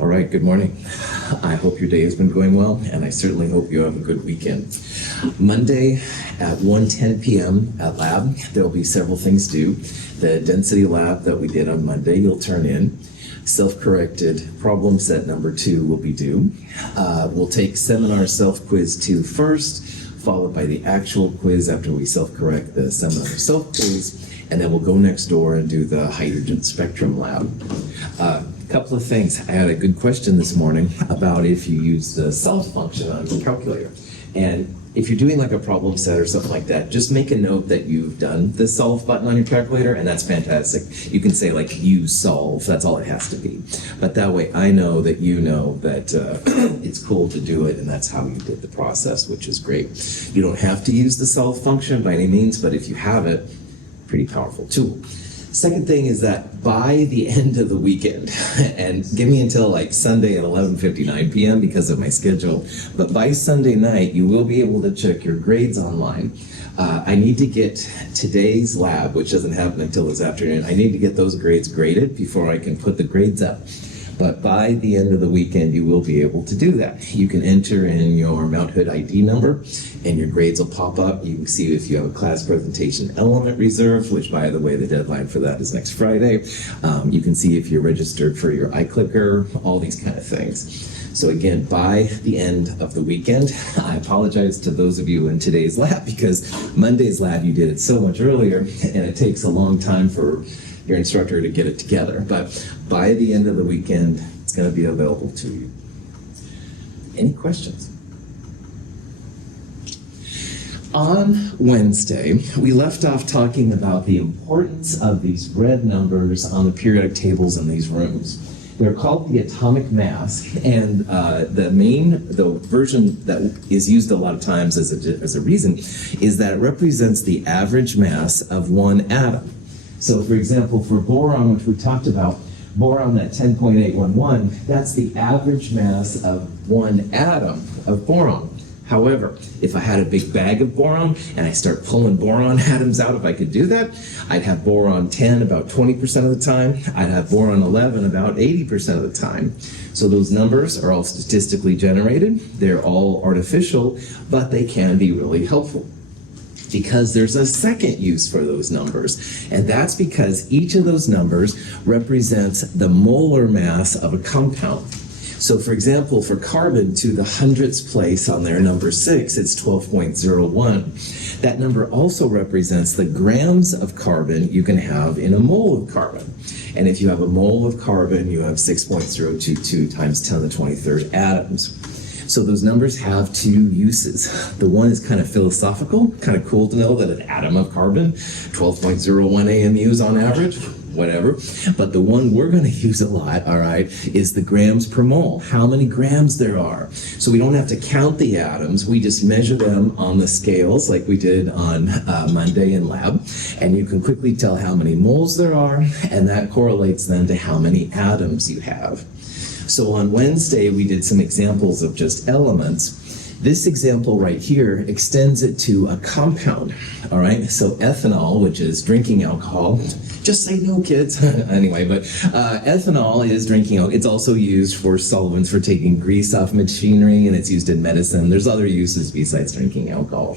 All right, good morning. I hope your day has been going well, and I certainly hope you have a good weekend. Monday at 1:10 p.m. at lab, there will be several things due. The density lab that we did on Monday, you'll turn in. Self-corrected problem set number 2 will be due. We'll take seminar self-quiz 2 first, followed by the actual quiz after we self-correct the seminar self-quiz, and then we'll go next door and do the hydrogen spectrum lab. Couple of things. I had a good question this morning about if you use the solve function on your calculator. And if you're doing like a problem set or something like that, just make a note that you've done the solve button on your calculator, and that's fantastic. You can say like use solve, that's all it has to be. But that way I know that you know that it's cool to do it, and that's how you did the process, which is great. You don't have to use the solve function by any means, but if you have it, pretty powerful tool. Second thing is that by the end of the weekend, and give me until like Sunday at 11:59 p.m. because of my schedule, but by Sunday night, you will be able to check your grades online. I need to get today's lab, which doesn't happen until this afternoon, I need to get those grades graded before I can put the grades up. But by the end of the weekend, you will be able to do that. You can enter in your Mount Hood ID number, and your grades will pop up. You can see if you have a class presentation element reserved, which, by the way, the deadline for that is next Friday. You can see if you're registered for your iClicker, all these kind of things. So again, by the end of the weekend, I apologize to those of you in today's lab, because Monday's lab, you did it so much earlier, and it takes a long time for your instructor to get it together. But by the end of the weekend, it's going to be available to you. Any questions? On Wednesday, we left off talking about the importance of these red numbers on the periodic tables in these rooms. They're called the atomic mass, and the version that is used a lot of times as a reason is that it represents the average mass of one atom. So for example, for boron, which we talked about, boron at 10.811, that's the average mass of one atom of boron. However, if I had a big bag of boron and I start pulling boron atoms out, if I could do that, I'd have boron 10 about 20% of the time. I'd have boron 11 about 80% of the time. So those numbers are all statistically generated. They're all artificial, but they can be really helpful, because there's a second use for those numbers, and that's because each of those numbers represents the molar mass of a compound. So for example, for carbon to the hundredths place on their number 6, it's 12.01. That number also represents the grams of carbon you can have in a mole of carbon. And if you have a mole of carbon, you have 6.022 times 10 to the 23rd atoms. So those numbers have two uses. The one is kind of philosophical, kind of cool to know that an atom of carbon, 12.01 AMUs on average, whatever. But the one we're going to use a lot, all right, is the grams per mole, how many grams there are. So we don't have to count the atoms, we just measure them on the scales like we did on Monday in lab, and you can quickly tell how many moles there are, and that correlates then to how many atoms you have. So on Wednesday, we did some examples of just elements. This example right here extends it to a compound, all right? So ethanol, which is drinking alcohol, just say no, kids. Anyway, but ethanol is drinking alcohol. It's also used for solvents for taking grease off machinery, and it's used in medicine. There's other uses besides drinking alcohol.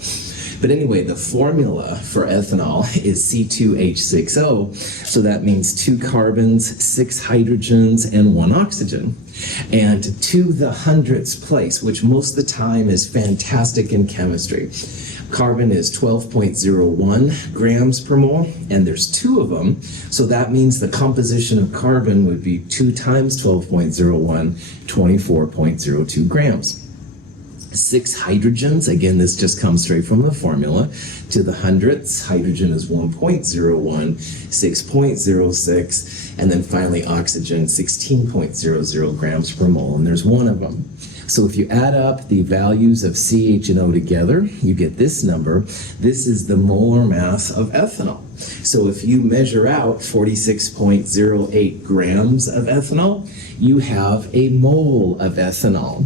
But anyway, the formula for ethanol is C2H6O, so that means 2 carbons, 6 hydrogens, and 1 oxygen. And to the hundredths place, which most of the time is fantastic in chemistry. Carbon is 12.01 grams per mole, and there's 2 of them, so that means the composition of carbon would be 2 times 12.01, 24.02 grams. 6 hydrogens, again, this just comes straight from the formula. To the hundredths, hydrogen is 1.01, 6.06, and then finally oxygen, 16.00 grams per mole, and there's 1 of them. So if you add up the values of CH and O together, you get this number. This is the molar mass of ethanol. So if you measure out 46.08 grams of ethanol, you have a mole of ethanol.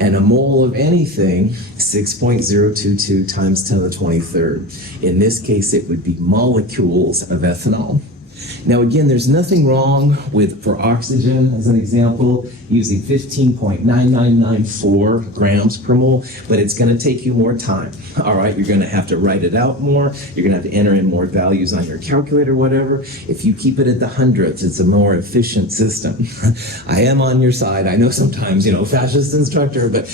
And a mole of anything, 6.022 times 10 to the 23rd. In this case, it would be molecules of ethanol. Now again, there's nothing wrong with, for oxygen as an example, using 15.9994 grams per mole, but it's going to take you more time. All right, you're going to have to write it out more. You're going to have to enter in more values on your calculator, whatever. If you keep it at the hundredths, it's a more efficient system. I am on your side. I know sometimes, fascist instructor, but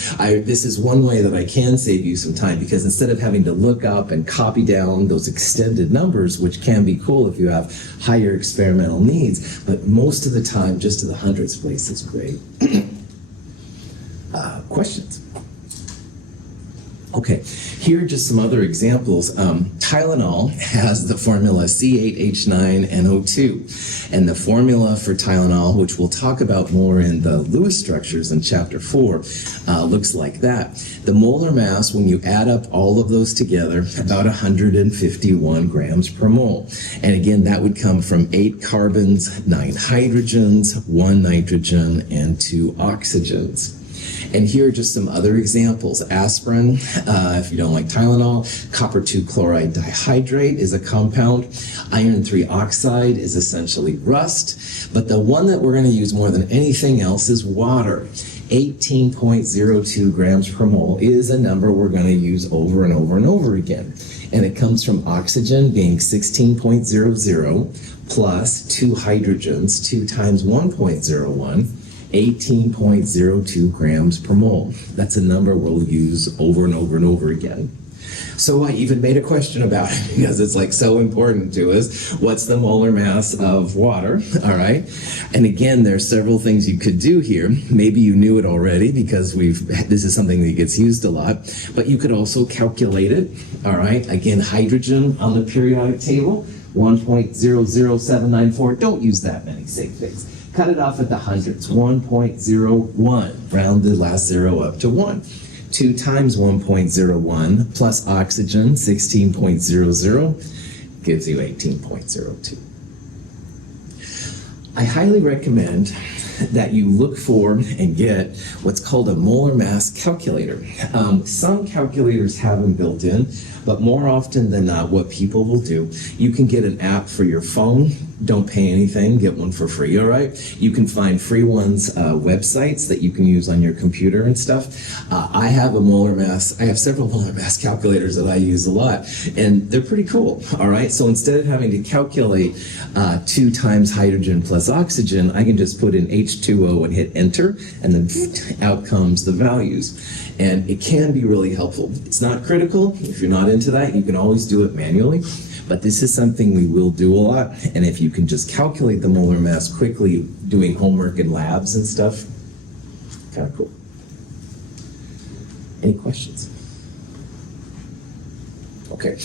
this is one way that I can save you some time, because instead of having to look up and copy down those extended numbers, which can be cool if you have higher experimental needs, but most of the time, just to the hundredths place is great. Questions? Okay, here are just some other examples. Tylenol has the formula C8H9NO2, and the formula for Tylenol, which we'll talk about more in the Lewis structures in chapter 4, looks like that. The molar mass, when you add up all of those together, about 151 grams per mole. And again, that would come from 8 carbons, 9 hydrogens, 1 nitrogen, and 2 oxygens. And here are just some other examples. Aspirin, if you don't like Tylenol, copper 2 chloride dihydrate is a compound. Iron 3 oxide is essentially rust. But the one that we're going to use more than anything else is water. 18.02 grams per mole is a number we're going to use over and over and over again. And it comes from oxygen being 16.00 plus 2 hydrogens, 2 times 1.01, 18.02 grams per mole. That's a number we'll use over and over and over again. So I even made a question about it because it's like so important to us. What's the molar mass of water? All right. And again, there's several things you could do here. Maybe you knew it already because this is something that gets used a lot, but you could also calculate it. All right. Again, hydrogen on the periodic table, 1.00794. Don't use that many sig figs. Cut it off at the hundredths, 1.01. Round the last zero up to 1. 2 times 1.01 plus oxygen, 16.00, gives you 18.02. I highly recommend that you look for and get what's called a molar mass calculator. Some calculators have them built in, but more often than not, what people will do, you can get an app for your phone. Don't pay anything, get one for free, all right? You can find free ones, websites that you can use on your computer and stuff. I have several molar mass calculators that I use a lot, and they're pretty cool, all right? So instead of having to calculate 2 times hydrogen plus oxygen, I can just put in H2O and hit enter, and then out comes the values. And it can be really helpful. It's not critical. If you're not into that, you can always do it manually. But this is something we will do a lot, and if you can just calculate the molar mass quickly doing homework in labs and stuff, kind of cool. Any questions? Okay,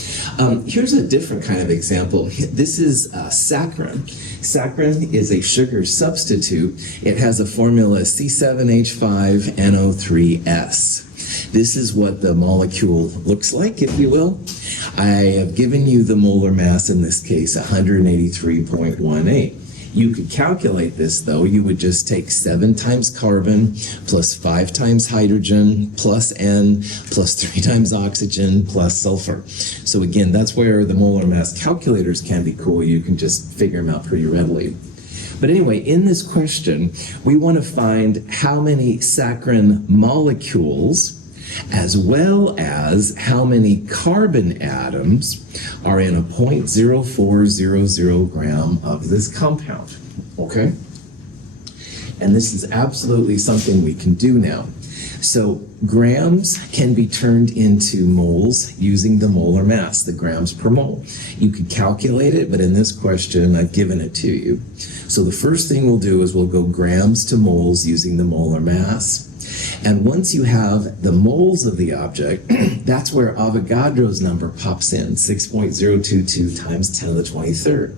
here's a different kind of example. This is saccharin. Saccharin is a sugar substitute. It has a formula C7H5NO3S. This is what the molecule looks like, if you will. I have given you the molar mass, in this case, 183.18. You could calculate this, though. You would just take 7 times carbon plus 5 times hydrogen plus N plus 3 times oxygen plus sulfur. So again, that's where the molar mass calculators can be cool. You can just figure them out pretty readily. But anyway, in this question, we want to find how many saccharin molecules as well as how many carbon atoms are in a 0.0400 gram of this compound, okay? And this is absolutely something we can do now. So grams can be turned into moles using the molar mass, the grams per mole. You could calculate it, but in this question, I've given it to you. So the first thing we'll do is we'll go grams to moles using the molar mass. And once you have the moles of the object, that's where Avogadro's number pops in, 6.022 times 10 to the 23rd.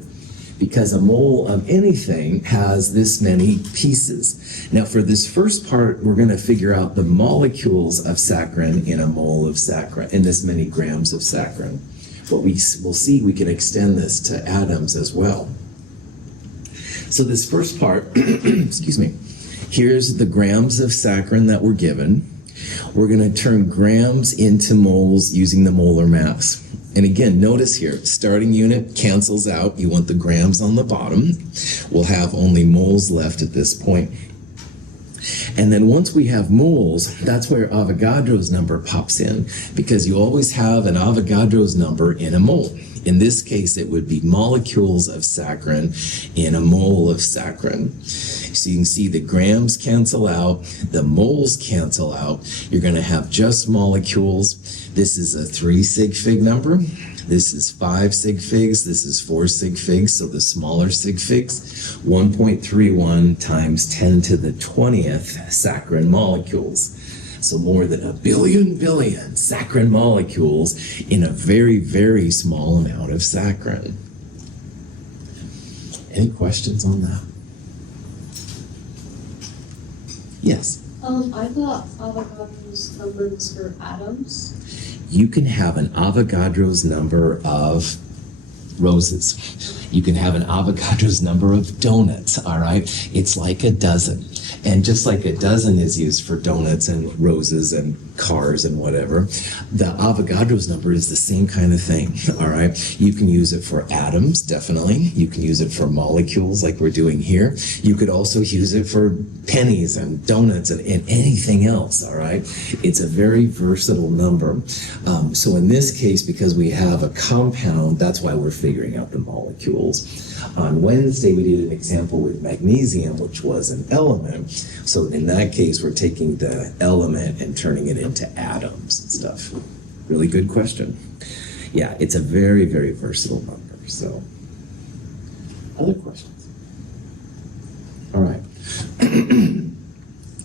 Because a mole of anything has this many pieces. Now for this first part, we're going to figure out the molecules of saccharin in a mole of saccharin, in this many grams of saccharin. But we'll see we can extend this to atoms as well. So this first part, excuse me, here's the grams of saccharin that we're given. We're going to turn grams into moles using the molar mass. And again, notice here, starting unit cancels out. You want the grams on the bottom. We'll have only moles left at this point. And then once we have moles, that's where Avogadro's number pops in, because you always have an Avogadro's number in a mole. In this case, it would be molecules of saccharin in a mole of saccharin. So you can see the grams cancel out, the moles cancel out. You're going to have just molecules. This is a 3 sig fig number. This is 5 sig figs. This is 4 sig figs. So the smaller sig figs, 1.31 times 10 to the 20th saccharin molecules. So more than a billion saccharin molecules in a very, very small amount of saccharin. Any questions on that? Yes? I thought Avogadro's number was for atoms. You can have an Avogadro's number of roses. You can have an Avogadro's number of donuts, all right? It's like a dozen. And just like a dozen is used for donuts and roses and cars and whatever, the Avogadro's number is the same kind of thing, all right? You can use it for atoms, definitely. You can use it for molecules like we're doing here. You could also use it for pennies and donuts and anything else, all right? It's a very versatile number. So in this case, because we have a compound, that's why we're figuring out the molecules. On Wednesday, we did an example with magnesium, which was an element. So in that case, we're taking the element and turning it into atoms and stuff. Really good question. Yeah, it's a very, very versatile number. So, other questions? All right.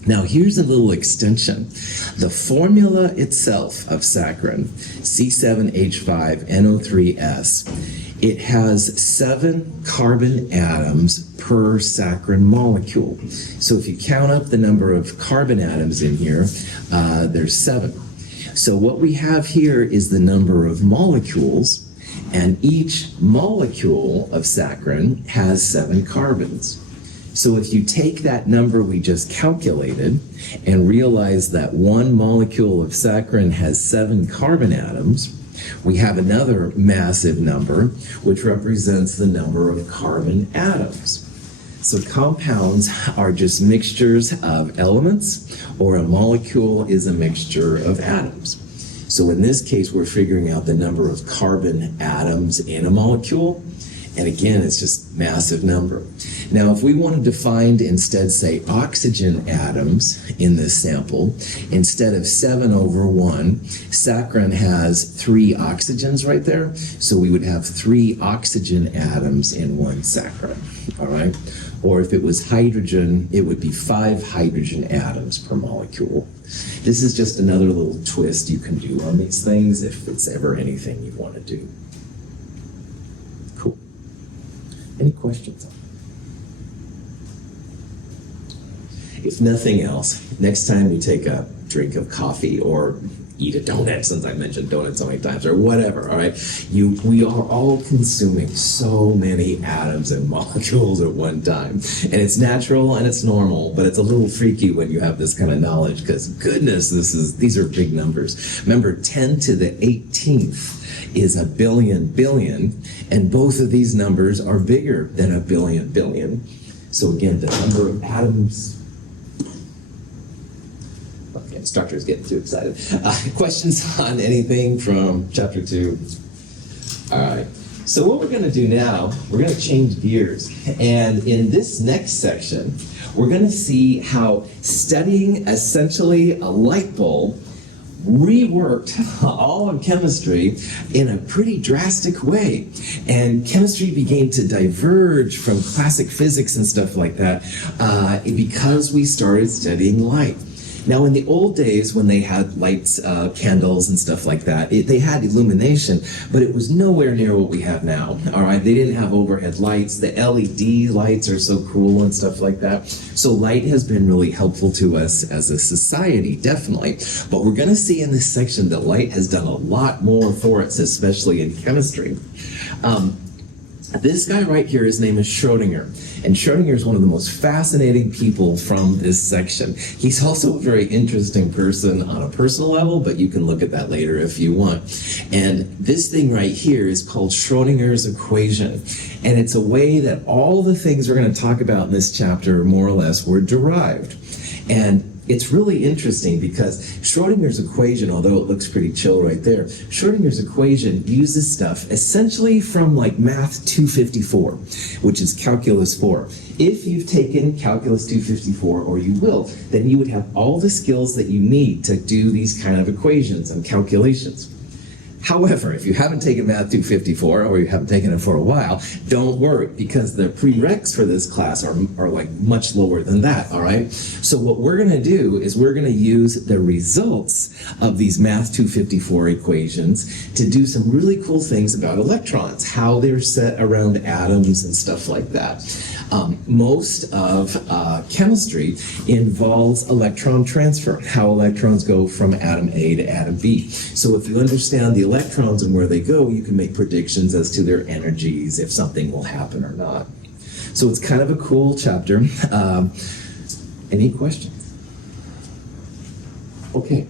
Now here's a little extension. The formula itself of saccharin, C7H5NO3S, it has 7 carbon atoms per saccharin molecule. So if you count up the number of carbon atoms in here, there's 7. So what we have here is the number of molecules, and each molecule of saccharin has 7 carbons. So if you take that number we just calculated and realize that one molecule of saccharin has 7 carbon atoms, we have another massive number, which represents the number of carbon atoms. So compounds are just mixtures of elements, or a molecule is a mixture of atoms. So in this case, we're figuring out the number of carbon atoms in a molecule. And again, it's just massive number. Now, if we wanted to find instead, say, oxygen atoms in this sample, instead of 7 over 1, saccharin has 3 oxygens right there. So we would have 3 oxygen atoms in one saccharin, all right? Or if it was hydrogen, it would be 5 hydrogen atoms per molecule. This is just another little twist you can do on these things if it's ever anything you want to do. Cool. Any questions on that? If nothing else, next time you take a drink of coffee or eat a donut, since I mentioned donuts so many times, or whatever, all right? We are all consuming so many atoms and molecules at one time. And it's natural and it's normal, but it's a little freaky when you have this kind of knowledge, because goodness, these are big numbers. Remember, 10 to the 18th is a billion, and both of these numbers are bigger than a billion. So again, the number of atoms. Okay, instructor's getting too excited. Questions on anything from chapter 2? All right. So what we're going to do now, we're going to change gears. And in this next section, we're going to see how studying essentially a light bulb reworked all of chemistry in a pretty drastic way. And chemistry began to diverge from classic physics and stuff like that because we started studying light. Now, in the old days, when they had lights, candles and stuff like that, they had illumination, but it was nowhere near what we have now, all right? They didn't have overhead lights. The LED lights are so cool and stuff like that. So light has been really helpful to us as a society, definitely. But we're going to see in this section that light has done a lot more for us, especially in chemistry. This guy right here, his name is Schrödinger. And Schrödinger is one of the most fascinating people from this section. He's also a very interesting person on a personal level, but you can look at that later if you want. And this thing right here is called Schrödinger's equation. And it's a way that all the things we're going to talk about in this chapter, more or less, were derived. And it's really interesting because Schrödinger's equation, although it looks pretty chill right there, Schrödinger's equation uses stuff essentially from like Math 254, which is Calculus 4. If you've taken Calculus 254, or you will, then you would have all the skills that you need to do these kind of equations and calculations. However, if you haven't taken Math 254 or you haven't taken it for a while, don't worry, because the prereqs for this class are like much lower than that, all right? So what we're going to do is we're going to use the results of these Math 254 equations to do some really cool things about electrons, how they're set around atoms and stuff like that. Most of chemistry involves electron transfer, how electrons go from atom A to atom B. So if you understand the electrons and where they go, you can make predictions as to their energies, if something will happen or not. So it's kind of a cool chapter. Any questions? Okay.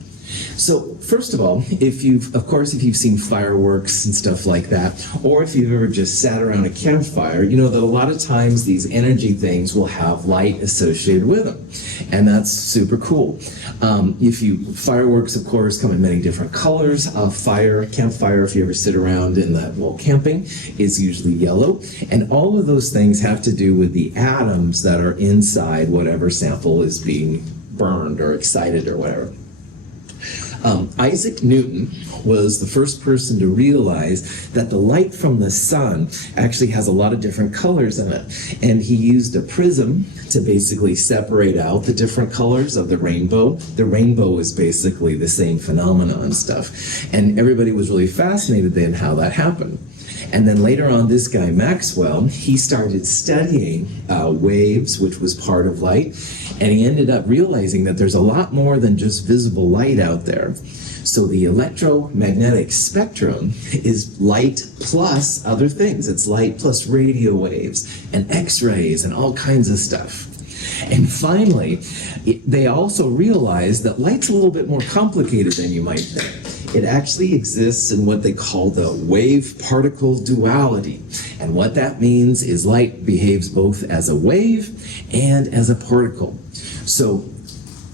So first of all, if you've seen fireworks and stuff like that, or if you've ever just sat around a campfire, you know that a lot of times these energy things will have light associated with them, and that's super cool. Fireworks, of course, come in many different colors. Campfire, if you ever sit around in that, camping, is usually yellow, and all of those things have to do with the atoms that are inside whatever sample is being burned or excited or whatever. Isaac Newton was the first person to realize that the light from the sun actually has a lot of different colors in it. And he used a prism to basically separate out the different colors of the rainbow. The rainbow is basically the same phenomenon stuff. And everybody was really fascinated then how that happened. And then later on, this guy Maxwell, he started studying waves, which was part of light, and he ended up realizing that there's a lot more than just visible light out there. So the electromagnetic spectrum is light plus other things. It's light plus radio waves and X-rays and all kinds of stuff. And finally, they also realized that light's a little bit more complicated than you might think. It actually exists in what they call the wave-particle duality. And what that means is light behaves both as a wave and as a particle. So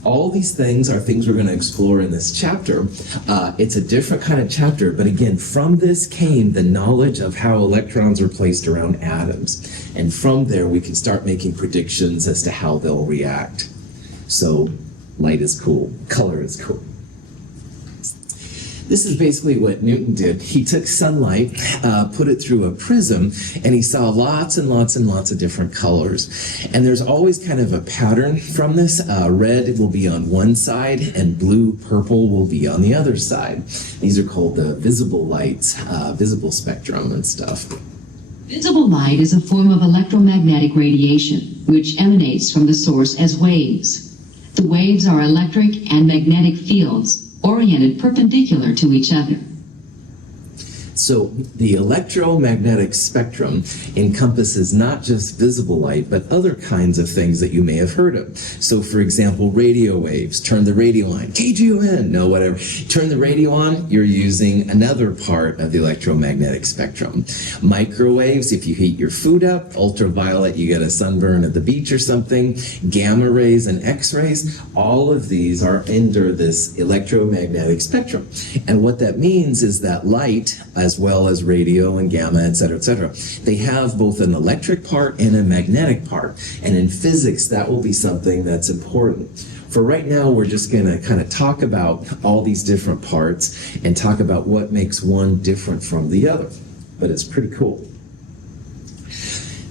all these things are things we're going to explore in this chapter. It's a different kind of chapter, but again, from this came the knowledge of how electrons are placed around atoms. And from there, we can start making predictions as to how they'll react. So light is cool. Color is cool. This is basically what Newton did. He took sunlight, put it through a prism, and he saw lots and lots and lots of different colors. And there's always kind of a pattern from this. Red will be on one side, and blue, purple will be on the other side. These are called the visible lights, visible spectrum and stuff. Visible light is a form of electromagnetic radiation, which emanates from the source as waves. The waves are electric and magnetic fields oriented perpendicular to each other. So the electromagnetic spectrum encompasses not just visible light, but other kinds of things that you may have heard of. So for example, radio waves. Turn the radio on. KGUN, no, whatever. Turn the radio on, you're using another part of the electromagnetic spectrum. Microwaves, if you heat your food up. Ultraviolet, you get a sunburn at the beach or something. Gamma rays and X-rays, all of these are under this electromagnetic spectrum. And what that means is that light, as well as radio and gamma, etc., they have both an electric part and a magnetic part. And in physics, that will be something that's important. For right now, we're just going to kind of talk about all these different parts and talk about what makes one different from the other. But it's pretty cool.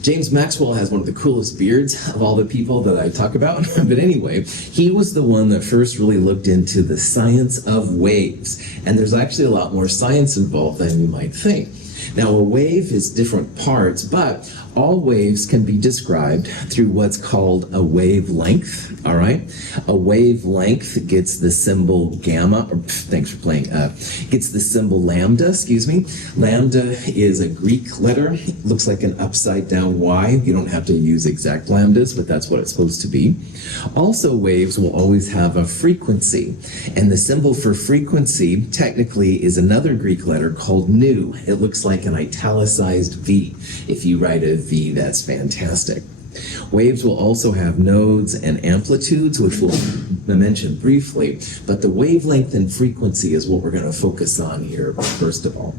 James Maxwell has one of the coolest beards of all the people that I talk about. But anyway, he was the one that first really looked into the science of waves. And there's actually a lot more science involved than you might think. Now, a wave is different parts, but All waves can be described through what's called a wavelength, all right? A wavelength gets the symbol gamma, or thanks for playing, gets the symbol lambda, excuse me. Lambda is a Greek letter, looks like an upside down Y. You don't have to use exact lambdas, but that's what it's supposed to be. Also, waves will always have a frequency, and the symbol for frequency technically is another Greek letter called nu. It looks like an italicized V. If you write a V, that's fantastic. Waves will also have nodes and amplitudes, which we'll mention briefly, but the wavelength and frequency is what we're going to focus on here first of all.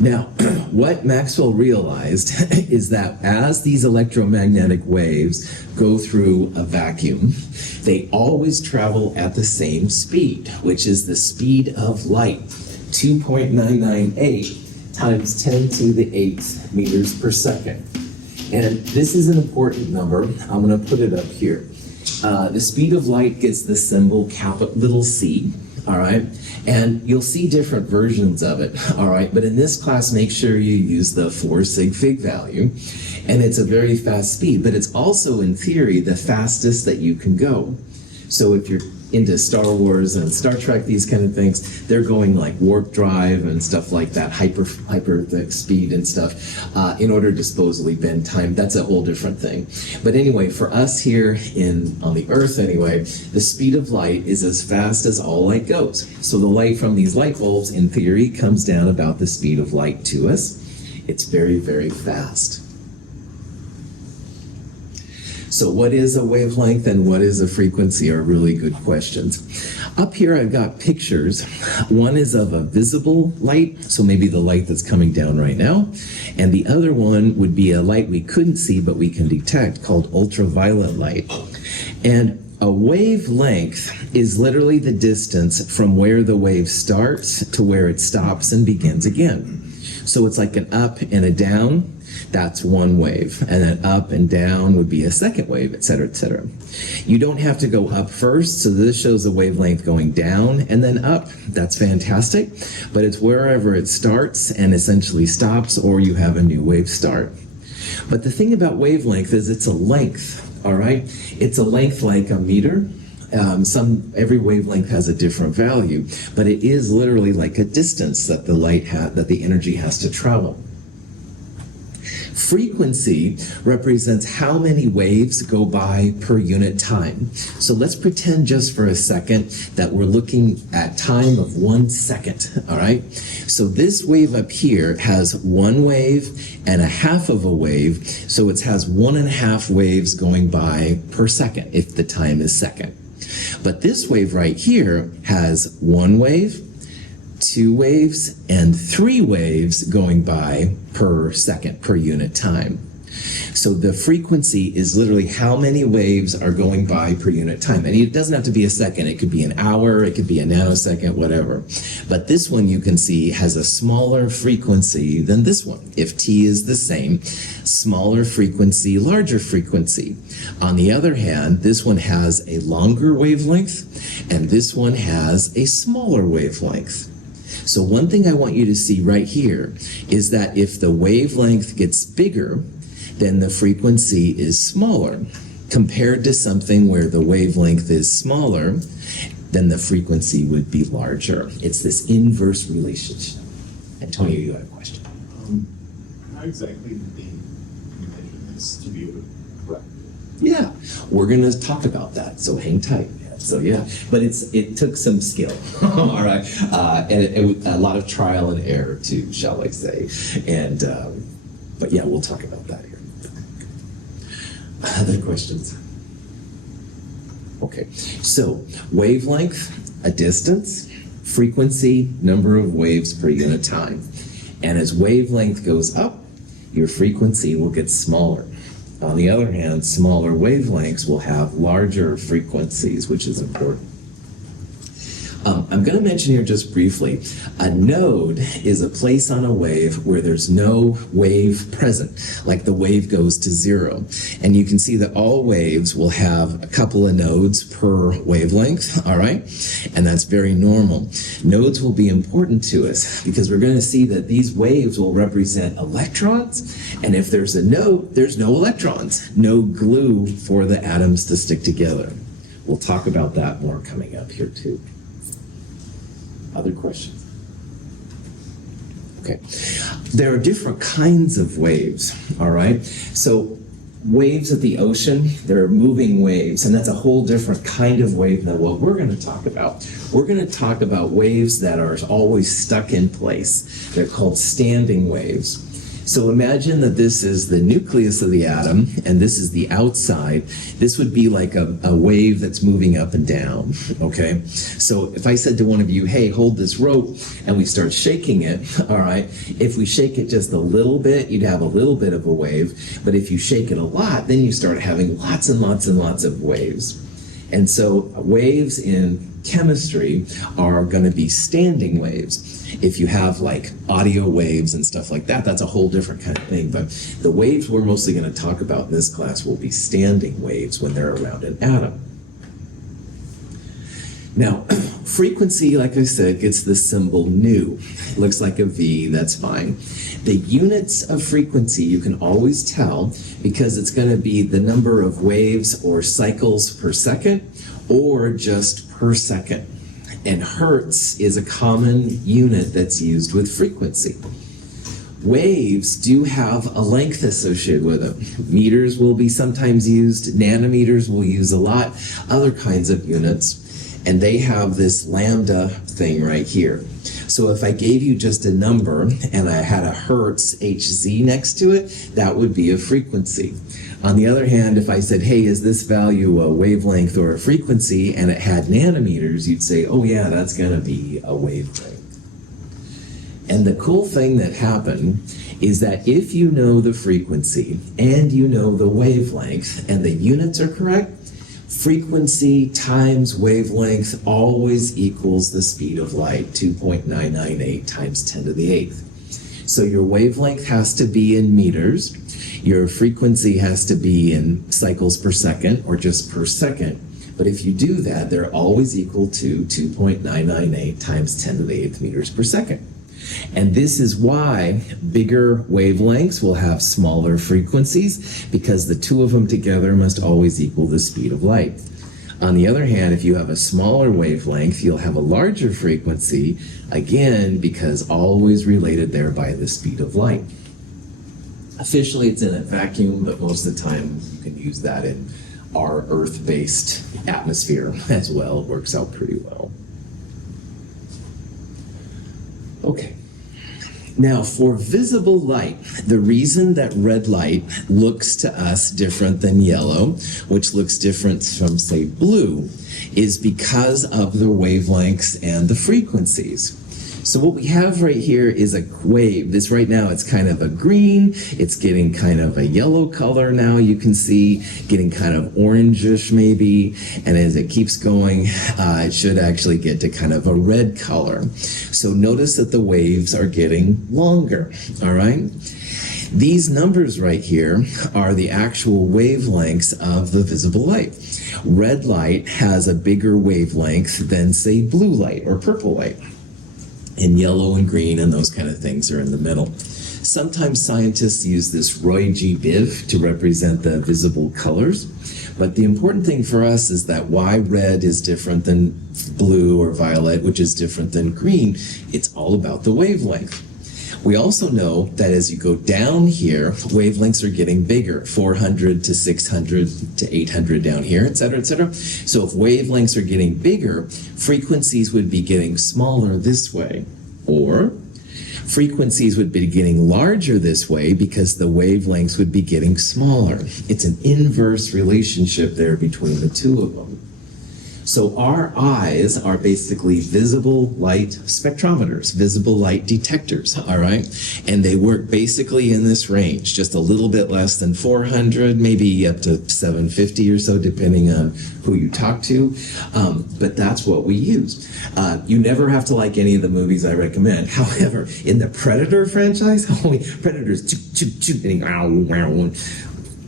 Now, what Maxwell realized is that as these electromagnetic waves go through a vacuum, they always travel at the same speed, which is the speed of light, 2.998 times 10 to the 8th meters per second. And this is an important number. I'm going to put it up here. The speed of light gets the symbol little c, all right? And you'll see different versions of it, all right? But in this class, make sure you use the 4 sig fig value. And it's a very fast speed, but it's also, in theory, the fastest that you can go. So if you're into Star Wars and Star Trek, these kind of things, they're going like warp drive and stuff like that, hyper thick speed and stuff, in order to supposedly bend time. That's a whole different thing. But anyway, for us here on the Earth anyway, the speed of light is as fast as all light goes. So the light from these light bulbs, in theory, comes down about the speed of light to us. It's very, very fast. So what is a wavelength and what is a frequency are really good questions. Up here I've got pictures. One is of a visible light, so maybe the light that's coming down right now. And the other one would be a light we couldn't see but we can detect called ultraviolet light. And a wavelength is literally the distance from where the wave starts to where it stops and begins again. So it's like an up and a down. That's one wave, and then up and down would be a second wave, etc., etc. You don't have to go up first, so this shows a wavelength going down and then up. That's fantastic, but it's wherever it starts and essentially stops, or you have a new wave start. But the thing about wavelength is it's a length, all right? It's a length like a meter. Every wavelength has a different value, but it is literally like a distance that that the energy has to travel. Frequency represents how many waves go by per unit time. So let's pretend just for a second that we're looking at time of 1 second, all right? So this wave up here has 1 wave and a half of a wave, so it has 1.5 waves going by per second if the time is second. But this wave right here has 1 wave, 2 waves, and 3 waves going by per second, per unit time. So the frequency is literally how many waves are going by per unit time. And it doesn't have to be a second. It could be an hour, it could be a nanosecond, whatever. But this one you can see has a smaller frequency than this one. If t is the same, smaller frequency, larger frequency. On the other hand, this one has a longer wavelength, and this one has a smaller wavelength. So one thing I want you to see right here is that if the wavelength gets bigger, then the frequency is smaller. Compared to something where the wavelength is smaller, then the frequency would be larger. It's this inverse relationship. Antonio, you had a question. How exactly did they measure this to be able to correct it? Yeah, we're going to talk about that, so hang tight. So yeah, but it took some skill, all right, and a lot of trial and error too, shall I say, and but yeah, we'll talk about that here. Other questions? Okay, so wavelength, a distance, frequency, number of waves per unit time, and as wavelength goes up, your frequency will get smaller. On the other hand, smaller wavelengths will have larger frequencies, which is important. I'm going to mention here just briefly, a node is a place on a wave where there's no wave present, like the wave goes to zero. And you can see that all waves will have a couple of nodes per wavelength, all right? And that's very normal. Nodes will be important to us because we're going to see that these waves will represent electrons, and if there's a node, there's no electrons, no glue for the atoms to stick together. We'll talk about that more coming up here too. Other questions? Okay. There are different kinds of waves, all right? So waves at the ocean, they're moving waves, and that's a whole different kind of wave than what we're going to talk about. We're going to talk about waves that are always stuck in place. They're called standing waves. So imagine that this is the nucleus of the atom, and this is the outside. This would be like a wave that's moving up and down, okay? So if I said to one of you, hey, hold this rope, and we start shaking it, all right? If we shake it just a little bit, you'd have a little bit of a wave. But if you shake it a lot, then you start having lots and lots and lots of waves. And so waves in chemistry are going to be standing waves. If you have like audio waves and stuff like that, that's a whole different kind of thing. But the waves we're mostly going to talk about in this class will be standing waves when they're around an atom. Now, frequency, like I said, gets the symbol nu. It looks like a V, that's fine. The units of frequency you can always tell because it's going to be the number of waves or cycles per second or just per second. And hertz is a common unit that's used with frequency. Waves do have a length associated with them. Meters will be sometimes used, nanometers will use a lot, other kinds of units. And they have this lambda thing right here. So if I gave you just a number and I had a hertz HZ next to it, that would be a frequency. On the other hand, if I said, hey, is this value a wavelength or a frequency, and it had nanometers, you'd say, oh yeah, that's going to be a wavelength. And the cool thing that happened is that if you know the frequency and you know the wavelength and the units are correct, frequency times wavelength always equals the speed of light, 2.998 times 10 to the 8th. So your wavelength has to be in meters, your frequency has to be in cycles per second or just per second. But if you do that, they're always equal to 2.998 times 10 to the 8th meters per second. And this is why bigger wavelengths will have smaller frequencies, because the two of them together must always equal the speed of light. On the other hand, if you have a smaller wavelength, you'll have a larger frequency, again, because always related there by the speed of light. Officially, it's in a vacuum, but most of the time you can use that in our Earth-based atmosphere as well. It works out pretty well. Okay. Now, for visible light, the reason that red light looks to us different than yellow, which looks different from, say, blue, is because of the wavelengths and the frequencies. So what we have right here is a wave. This right now, it's kind of a green. It's getting kind of a yellow color now, you can see, getting kind of orangish maybe. And as it keeps going, it should actually get to kind of a red color. So notice that the waves are getting longer, all right? These numbers right here are the actual wavelengths of the visible light. Red light has a bigger wavelength than, say, blue light or purple light. And yellow and green and those kind of things are in the middle. Sometimes scientists use this Roy G. Biv to represent the visible colors. But the important thing for us is that why red is different than blue or violet, which is different than green, it's all about the wavelength. We also know that as you go down here, wavelengths are getting bigger, 400 to 600 to 800 down here, et cetera, et cetera. So if wavelengths are getting bigger, frequencies would be getting smaller this way. Or frequencies would be getting larger this way because the wavelengths would be getting smaller. It's an inverse relationship there between the two of them. So our eyes are basically visible light spectrometers, visible light detectors, all right? And they work basically in this range, just a little bit less than 400, maybe up to 750 or so, depending on who you talk to. But that's what we use. You never have to like any of the movies I recommend. However, in the Predator franchise, Predators,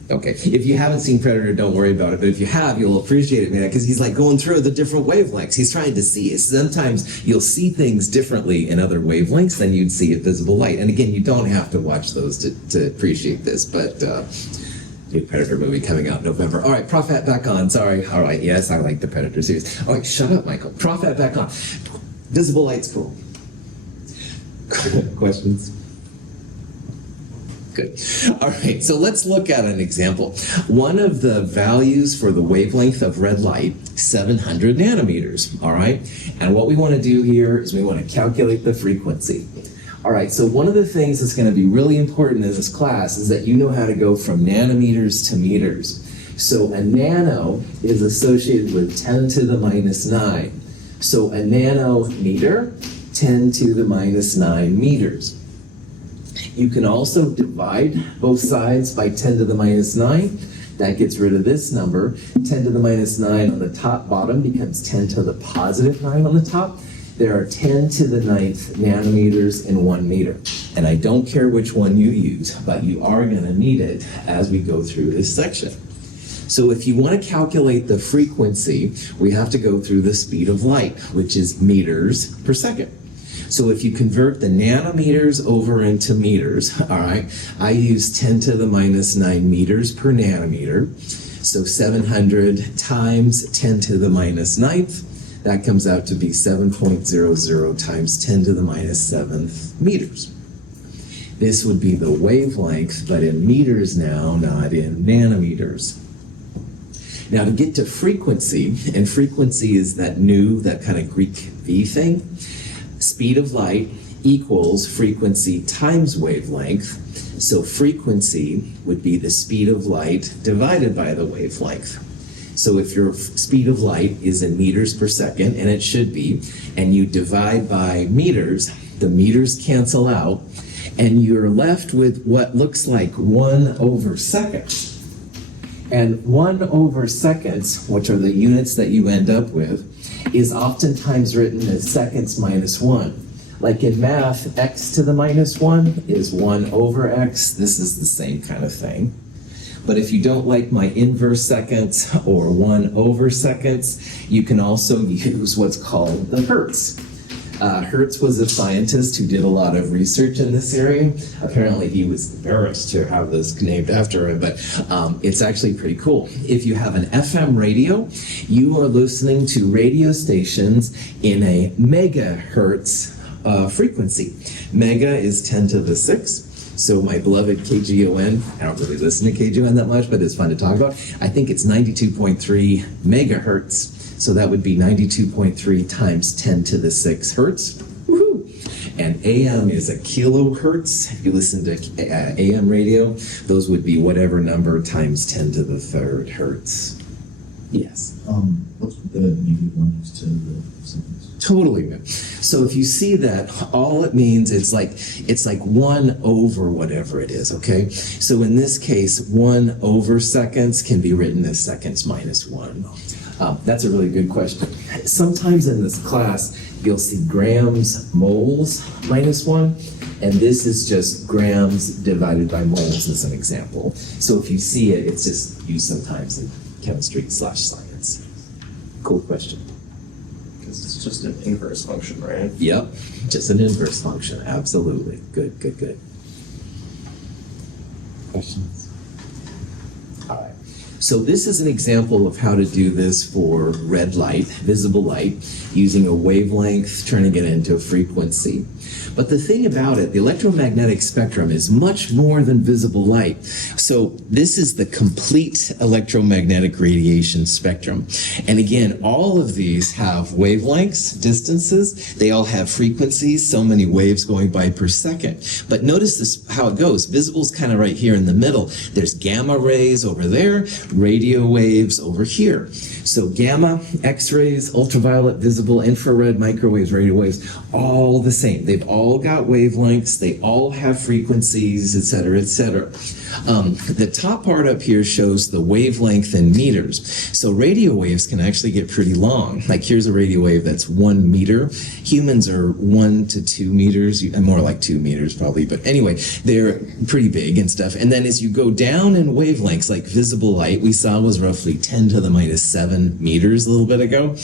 okay, if you haven't seen Predator, don't worry about it. But if you have, you'll appreciate it, man, because he's like going through the different wavelengths. He's trying to see it. Sometimes you'll see things differently in other wavelengths than you'd see at visible light. And again, you don't have to watch those to appreciate this, but new Predator movie coming out in November. All right, Prophet back on. Sorry. All right, yes, I like the Predator series. All right, shut up, Michael. Prophet back on. Visible light's cool. Questions? Good. All right, so let's look at an example. One of the values for the wavelength of red light, 700 nanometers, all right? And what we want to do here is we want to calculate the frequency. All right, so one of the things that's going to be really important in this class is that you know how to go from nanometers to meters. So a nano is associated with 10 to the minus 9. So a nanometer, 10 to the minus 9 meters. You can also divide both sides by 10 to the minus 9. That gets rid of this number. 10 to the minus 9 on the top bottom becomes 10 to the positive 9 on the top. There are 10 to the 9th nanometers in 1 meter. And I don't care which one you use, but you are going to need it as we go through this section. So if you want to calculate the frequency, we have to go through the speed of light, which is meters per second. So if you convert the nanometers over into meters, all right, I use 10 to the minus 9 meters per nanometer. So 700 times 10 to the minus 9th, that comes out to be 7.00 times 10 to the minus 7th meters. This would be the wavelength, but in meters now, not in nanometers. Now to get to frequency, and frequency is that kind of Greek V thing, speed of light equals frequency times wavelength. So frequency would be the speed of light divided by the wavelength. So if your speed of light is in meters per second, and it should be, and you divide by meters, the meters cancel out, and you're left with what looks like 1 over seconds. And 1 over seconds, which are the units that you end up with, is oftentimes written as seconds minus 1. Like in math, x to the minus 1 is 1 over x. This is the same kind of thing. But if you don't like my inverse seconds or 1 over seconds, you can also use what's called the hertz. Hertz was a scientist who did a lot of research in this area. Apparently he was embarrassed to have this named after him, but it's actually pretty cool. If you have an FM radio, you are listening to radio stations in a megahertz frequency. Mega is 10 to the 6. So my beloved KGON, I don't really listen to KGON that much, but it's fun to talk about. I think it's 92.3 megahertz. So that would be 92.3 times 10 to the 6 hertz. Woohoo! And AM is a kilohertz. If you listen to AM radio, those would be whatever number times 10 to the 3rd hertz. Yes. What's the negative one next to the seconds? Totally. So if you see that, all it means it's like 1 over whatever it is, okay? So in this case, 1 over seconds can be written as seconds minus 1. That's a really good question. Sometimes in this class, you'll see grams, moles minus 1, and this is just grams divided by moles as an example. So if you see it, it's just used sometimes in chemistry/science. Cool question. Because it's just an inverse function, right? Yep, just an inverse function, absolutely. Good, good, good. Questions? All right. So this is an example of how to do this for red light, visible light, using a wavelength, turning it into a frequency. But the thing about it, the electromagnetic spectrum is much more than visible light. So this is the complete electromagnetic radiation spectrum. And again, all of these have wavelengths, distances, they all have frequencies, so many waves going by per second. But notice this, how it goes. Visible's kind of right here in the middle. There's gamma rays over there, radio waves over here. So gamma, X-rays, ultraviolet, visible, infrared, microwaves, radio waves, all the same. They've all got wavelengths, they all have frequencies, et cetera, et cetera. The top part up here shows the wavelength in meters. So radio waves can actually get pretty long. Like here's a radio wave that's 1 meter. Humans are 1 to 2 meters, more like 2 meters probably, but anyway, they're pretty big and stuff. And then as you go down in wavelengths, like visible light we saw was roughly 10 to the minus 7 meters a little bit ago.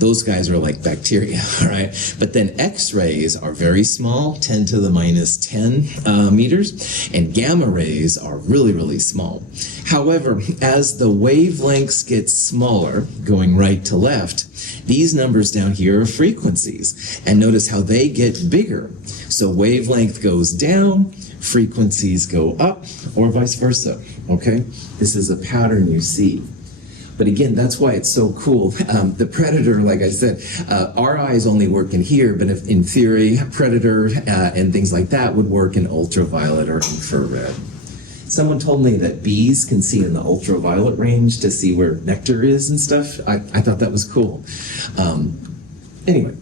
Those guys are like bacteria, all right? But then X-rays are very small, 10 to the minus 10 meters, and gamma rays are really, really small. However, as the wavelengths get smaller, going right to left, these numbers down here are frequencies. And notice how they get bigger. So wavelength goes down, frequencies go up, or vice versa, okay? This is a pattern you see. But again, that's why it's so cool. The predator, like I said, our eyes only work in here, but if in theory, predator and things like that would work in ultraviolet or infrared. Someone told me that bees can see in the ultraviolet range to see where nectar is and stuff. I thought that was cool. Anyway.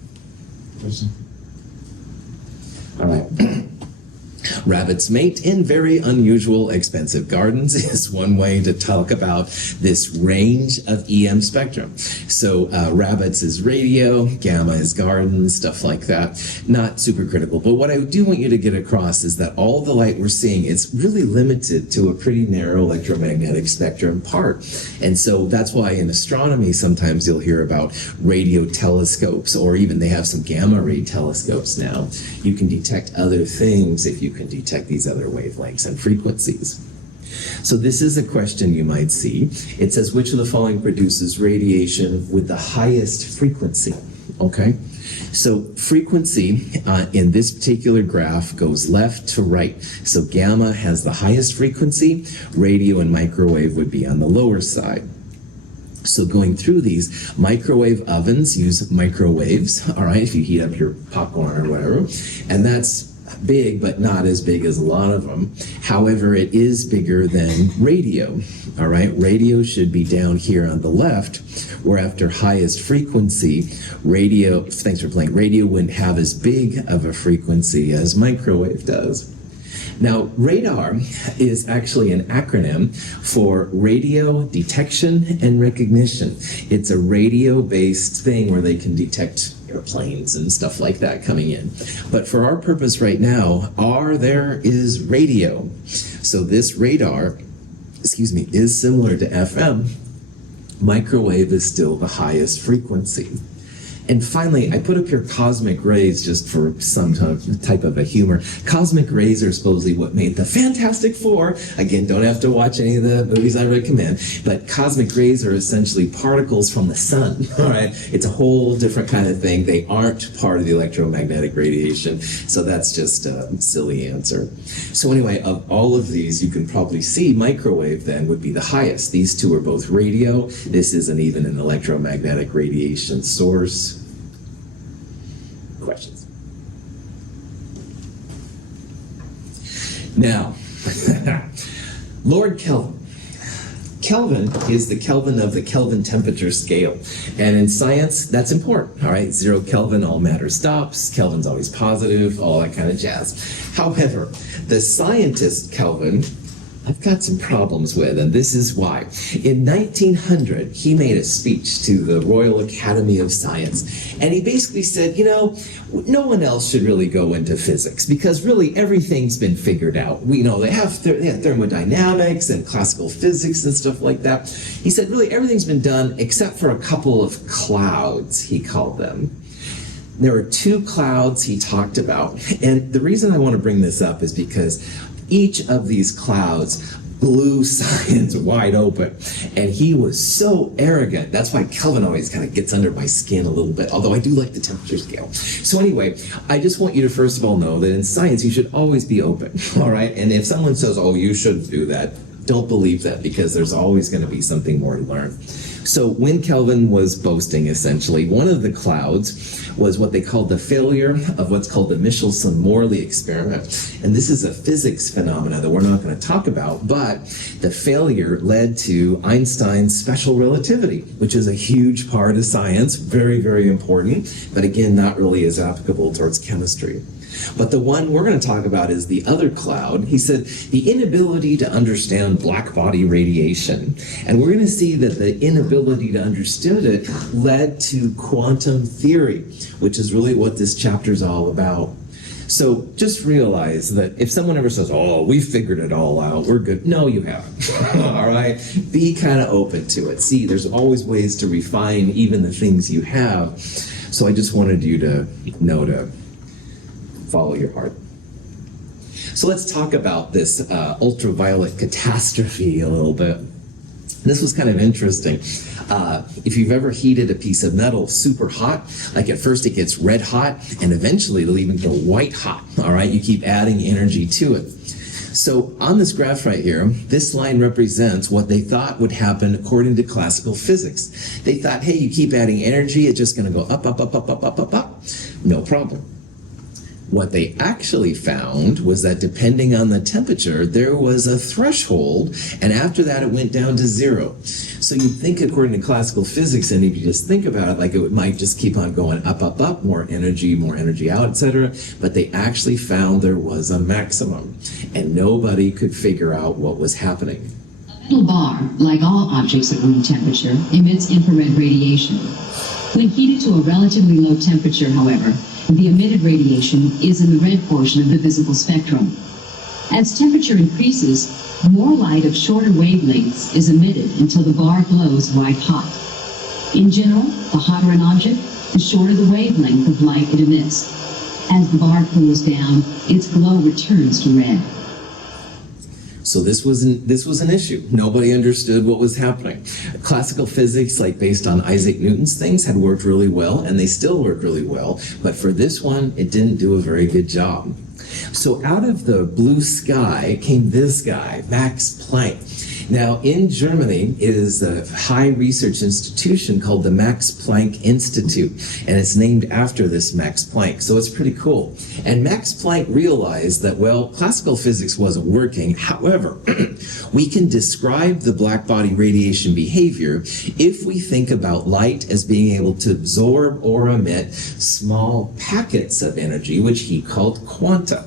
All right. Rabbits mate in very unusual, expensive gardens is one way to talk about this range of EM spectrum. So rabbits is radio, gamma is garden, stuff like that. Not super critical. But what I do want you to get across is that all the light we're seeing is really limited to a pretty narrow electromagnetic spectrum part. And so that's why in astronomy sometimes you'll hear about radio telescopes, or even they have some gamma ray telescopes now. You can detect other things if you can detect these other wavelengths and frequencies. So this is a question you might see. It says, which of the following produces radiation with the highest frequency? Okay, so frequency in this particular graph goes left to right. So gamma has the highest frequency, radio and microwave would be on the lower side. So going through these, microwave ovens use microwaves, all right, if you heat up your popcorn or whatever, and that's big, but not as big as a lot of them. However, it is bigger than radio, all right? Radio should be down here on the left, where after highest frequency, radio, thanks for playing, radio wouldn't have as big of a frequency as microwave does. Now, radar is actually an acronym for radio detection and recognition. It's a radio-based thing where they can detect airplanes and stuff like that coming in. But for our purpose right now, R there is radio. So this radar, is similar to FM. Microwave is still the highest frequency. And finally, I put up here cosmic rays just for some type of a humor. Cosmic rays are supposedly what made the Fantastic Four. Again, don't have to watch any of the movies I recommend. But cosmic rays are essentially particles from the sun. All right, it's a whole different kind of thing. They aren't part of the electromagnetic radiation. So that's just a silly answer. So anyway, of all of these, you can probably see microwave then would be the highest. These two are both radio. This isn't even an electromagnetic radiation source. Questions? Now, Lord Kelvin. Kelvin is the Kelvin of the Kelvin temperature scale. And in science, that's important, all right? 0 Kelvin, all matter stops. Kelvin's always positive, all that kind of jazz. However, the scientist Kelvin, I've got some problems with, and this is why. In 1900, he made a speech to the Royal Academy of Science, and he basically said, you know, no one else should really go into physics, because really everything's been figured out. We know they have thermodynamics and classical physics and stuff like that. He said, really everything's been done except for a couple of clouds, he called them. There are 2 clouds he talked about, and the reason I want to bring this up is because each of these clouds blew science wide open. And he was so arrogant. That's why Kelvin always kind of gets under my skin a little bit, although I do like the temperature scale. So anyway, I just want you to first of all know that in science, you should always be open, all right? And if someone says, oh, you shouldn't do that, don't believe that, because there's always going to be something more to learn. So when Kelvin was boasting, essentially, one of the clouds was what they called the failure of what's called the Michelson-Morley experiment. And this is a physics phenomena that we're not going to talk about, but the failure led to Einstein's special relativity, which is a huge part of science, very, very important, but again, not really as applicable towards chemistry. But the one we're going to talk about is the other cloud. He said the inability to understand black body radiation. And we're going to see that the inability to understand it led to quantum theory, which is really what this chapter is all about. So just realize that if someone ever says, oh, we figured it all out, we're good. No, you haven't. All right? Be kind of open to it. See, there's always ways to refine even the things you have. So I just wanted you to know to follow your heart. So let's talk about this ultraviolet catastrophe a little bit. This was kind of interesting. If you've ever heated a piece of metal super hot, like at first it gets red hot, and eventually it'll even go white hot, all right? You keep adding energy to it. So on this graph right here, this line represents what they thought would happen according to classical physics. They thought, hey, you keep adding energy, it's just going to go up, up, up, up, up, up, up, up. No problem. What they actually found was that depending on the temperature, there was a threshold, and after that it went down to zero. So you'd think according to classical physics, and if you just think about it, like it might just keep on going up, up, up, more energy out, etc. But they actually found there was a maximum, and nobody could figure out what was happening. A metal bar, like all objects at room temperature, emits infrared radiation. When heated to a relatively low temperature, however, the emitted radiation is in the red portion of the visible spectrum. As temperature increases, more light of shorter wavelengths is emitted until the bar glows white hot. In general, the hotter an object, the shorter the wavelength of light it emits. As the bar cools down, its glow returns to red. So this was an issue. Nobody understood what was happening. Classical physics, like based on Isaac Newton's things, had worked really well, and they still work really well. But for this one, it didn't do a very good job. So out of the blue sky came this guy, Max Planck. Now, in Germany, it is a high research institution called the Max Planck Institute, and it's named after this Max Planck, so it's pretty cool. And Max Planck realized that, well, classical physics wasn't working. However, we can describe the black body radiation behavior if we think about light as being able to absorb or emit small packets of energy, which he called quanta.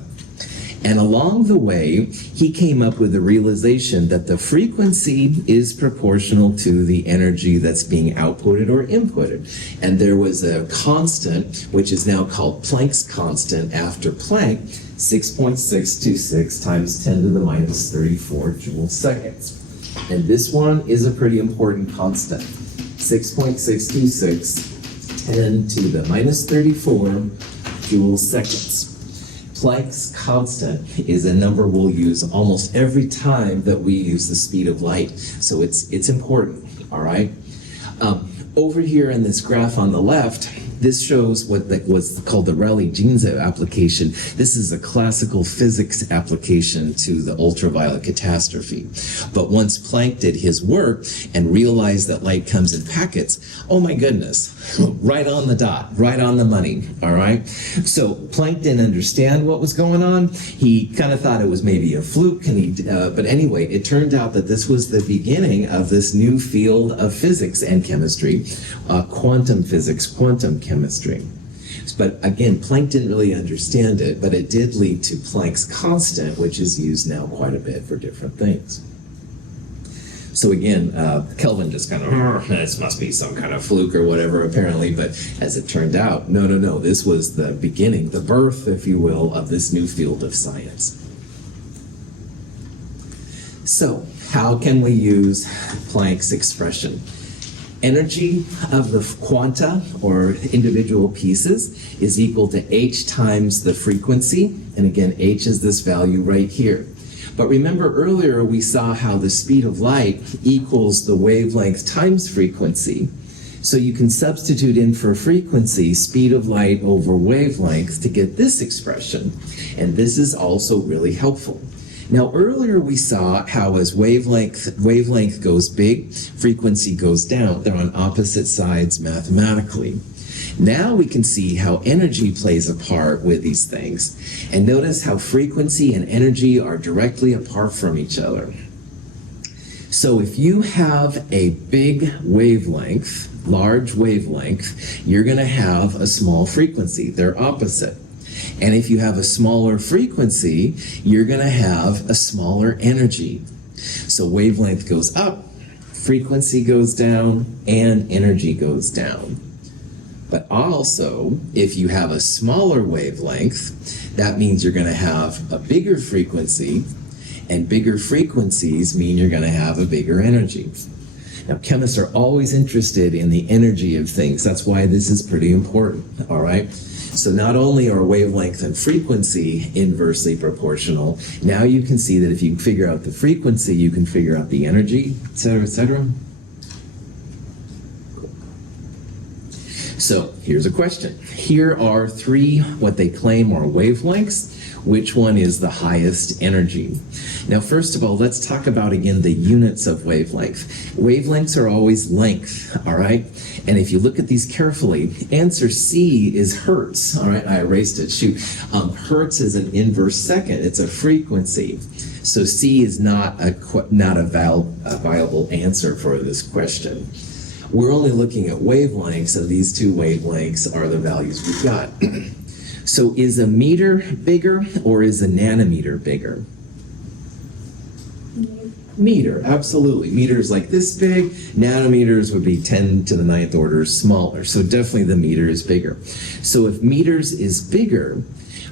And along the way, he came up with the realization that the frequency is proportional to the energy that's being outputted or inputted. And there was a constant, which is now called Planck's constant after Planck, 6.626 times 10 to the minus 34 joule seconds. And this one is a pretty important constant. 6.626, 10 to the minus 34 joule seconds. Planck's constant is a number we'll use almost every time that we use the speed of light. So it's important, all right? Over here in this graph on the left, this shows what was called the Rayleigh-Jeans application. This is a classical physics application to the ultraviolet catastrophe. But once Planck did his work and realized that light comes in packets, oh my goodness, right on the dot, right on the money, all right? So Planck didn't understand what was going on. He kind of thought it was maybe a fluke, but anyway, it turned out that this was the beginning of this new field of physics and chemistry, quantum physics, quantum chemistry. But again, Planck didn't really understand it, but it did lead to Planck's constant, which is used now quite a bit for different things. So again, Kelvin just kind of, this must be some kind of fluke or whatever, apparently, but as it turned out, no, this was the beginning, the birth, if you will, of this new field of science. So, how can we use Planck's expression? Energy of the quanta, or individual pieces, is equal to h times the frequency, and again, h is this value right here. But remember earlier we saw how the speed of light equals the wavelength times frequency. So you can substitute in for frequency, speed of light over wavelength to get this expression. And this is also really helpful. Now earlier we saw how as wavelength goes big, frequency goes down. They're on opposite sides mathematically. Now we can see how energy plays a part with these things. And notice how frequency and energy are directly apart from each other. So if you have a big wavelength, large wavelength, you're going to have a small frequency. They're opposite. And if you have a smaller frequency, you're going to have a smaller energy. So wavelength goes up, frequency goes down, and energy goes down. But also, if you have a smaller wavelength, that means you're going to have a bigger frequency, and bigger frequencies mean you're going to have a bigger energy. Now, chemists are always interested in the energy of things. That's why this is pretty important, all right? So not only are wavelength and frequency inversely proportional, now you can see that if you figure out the frequency, you can figure out the energy, et cetera, et cetera. So here's a question. Here are three what they claim are wavelengths. Which one is the highest energy? Now, first of all, let's talk about again the units of wavelength. Wavelengths are always length, all right? And if you look at these carefully, answer C is hertz, all right? I erased it, shoot. Hertz is an inverse second. It's a frequency. So C is not a viable answer for this question. We're only looking at wavelengths, and these two wavelengths are the values we've got. So is a meter bigger or is a nanometer bigger? Meter, absolutely. Meters like this big, nanometers would be 10 to the 9th order smaller. So definitely the meter is bigger. So if meters is bigger,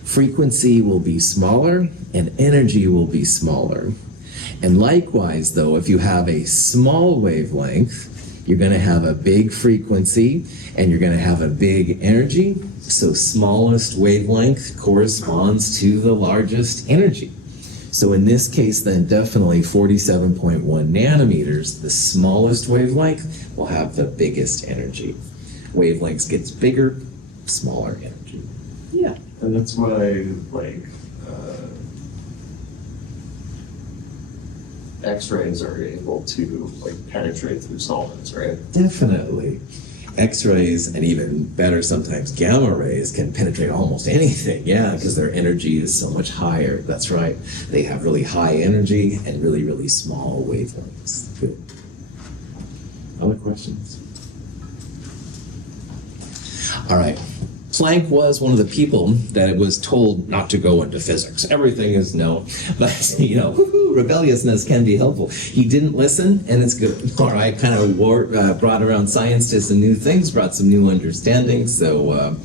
frequency will be smaller and energy will be smaller. And likewise, though, if you have a small wavelength, you're going to have a big frequency and you're going to have a big energy. So smallest wavelength corresponds to the largest energy. So in this case, then definitely 47.1 nanometers, the smallest wavelength, will have the biggest energy. Wavelengths gets bigger, smaller energy. Yeah. And that's why, like, X-rays are able to, like, penetrate through solids, right? Definitely. X-rays, and even better sometimes gamma rays, can penetrate almost anything, yeah, because their energy is so much higher. That's right. They have really high energy and really, really small wavelengths. Good. Other questions? All right. Planck was one of the people that was told not to go into physics. Everything is no. But, you know, rebelliousness can be helpful. He didn't listen, and it's good. All right, kind of brought around science to some new things, brought some new understandings. So,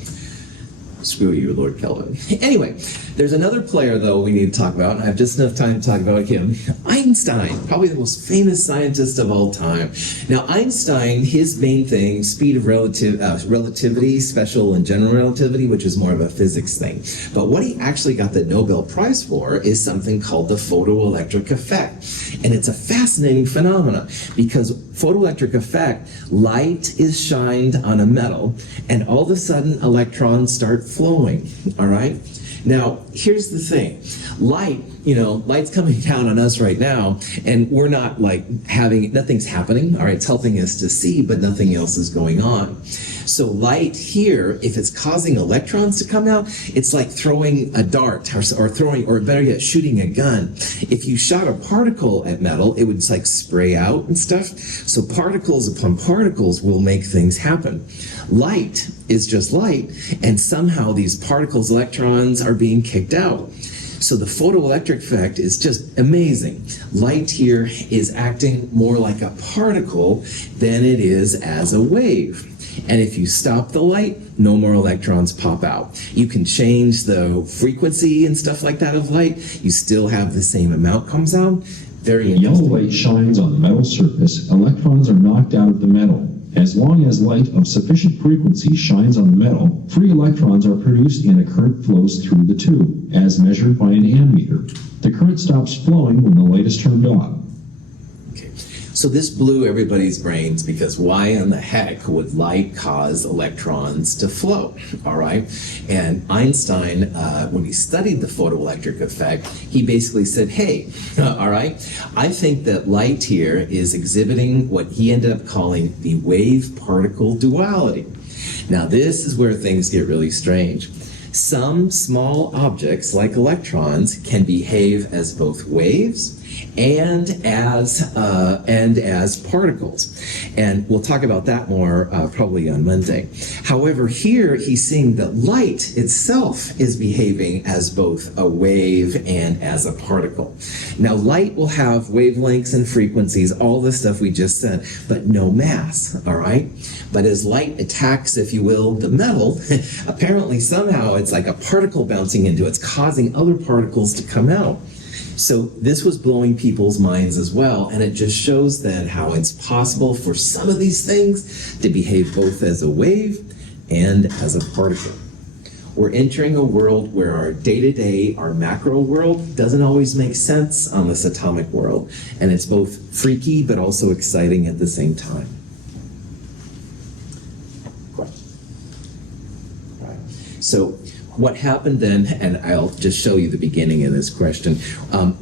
screw you, Lord Kelvin. Anyway, there's another player, though, we need to talk about. I have just enough time to talk about him. Einstein, probably the most famous scientist of all time. Now, Einstein, his main thing, speed of relativity, special and general relativity, which is more of a physics thing. But what he actually got the Nobel Prize for is something called the photoelectric effect. And it's a fascinating phenomenon because photoelectric effect, light is shined on a metal, and all of a sudden electrons start flowing, all right? Now, here's the thing. Light, you know, light's coming down on us right now, and we're not like nothing's happening, all right? It's helping us to see, but nothing else is going on. So light here, if it's causing electrons to come out, it's like throwing a dart or better yet, shooting a gun. If you shot a particle at metal, it would like spray out and stuff. So particles upon particles will make things happen. Light is just light, and somehow these particles, electrons, are being kicked out. So the photoelectric effect is just amazing. Light here is acting more like a particle than it is as a wave. And if you stop the light, no more electrons pop out. You can change the frequency and stuff like that of light. You still have the same amount comes out. Very When yellow interesting. light shines on the metal surface, electrons are knocked out of the metal. As long as light of sufficient frequency shines on the metal, free electrons are produced and a current flows through the tube, as measured by an ammeter. The current stops flowing when the light is turned off. Okay. So this blew everybody's brains because why in the heck would light cause electrons to flow? All right. And Einstein, when he studied the photoelectric effect, he basically said, hey, all right, I think that light here is exhibiting what he ended up calling the wave-particle duality. Now this is where things get really strange. Some small objects, like electrons, can behave as both waves and as particles. And we'll talk about that more probably on Monday. However, here he's seeing that light itself is behaving as both a wave and as a particle. Now, light will have wavelengths and frequencies, all the stuff we just said, but no mass, all right? But as light attacks, if you will, the metal, apparently somehow it's like a particle bouncing into it. It's causing other particles to come out. So this was blowing people's minds as well, and it just shows then how it's possible for some of these things to behave both as a wave and as a particle. We're entering a world where our day-to-day, our macro world, doesn't always make sense on this atomic world, and it's both freaky but also exciting at the same time. Right. So what happened then, and I'll just show you the beginning of this question,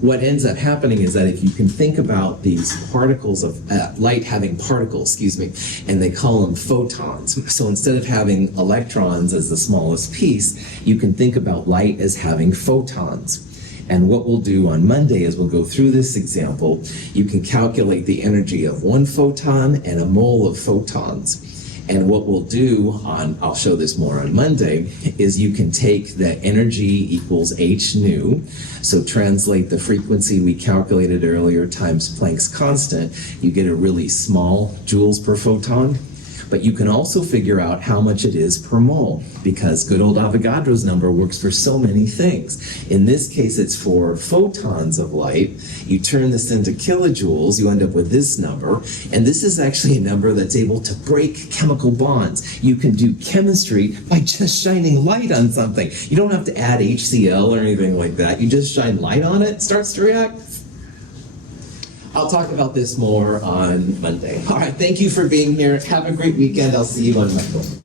what ends up happening is that if you can think about these particles of light having particles, and they call them photons. So instead of having electrons as the smallest piece, you can think about light as having photons. And what we'll do on Monday is we'll go through this example. You can calculate the energy of one photon and a mole of photons. And what we'll do I'll show this more on Monday, is you can take that energy equals h nu, so translate the frequency we calculated earlier times Planck's constant, you get a really small joules per photon. But you can also figure out how much it is per mole, because good old Avogadro's number works for so many things. In this case, it's for photons of light. You turn this into kilojoules, you end up with this number, and this is actually a number that's able to break chemical bonds. You can do chemistry by just shining light on something. You don't have to add HCl or anything like that. You just shine light on it, it starts to react. I'll talk about this more on Monday. All right, thank you for being here. Have a great weekend. I'll see you on Monday.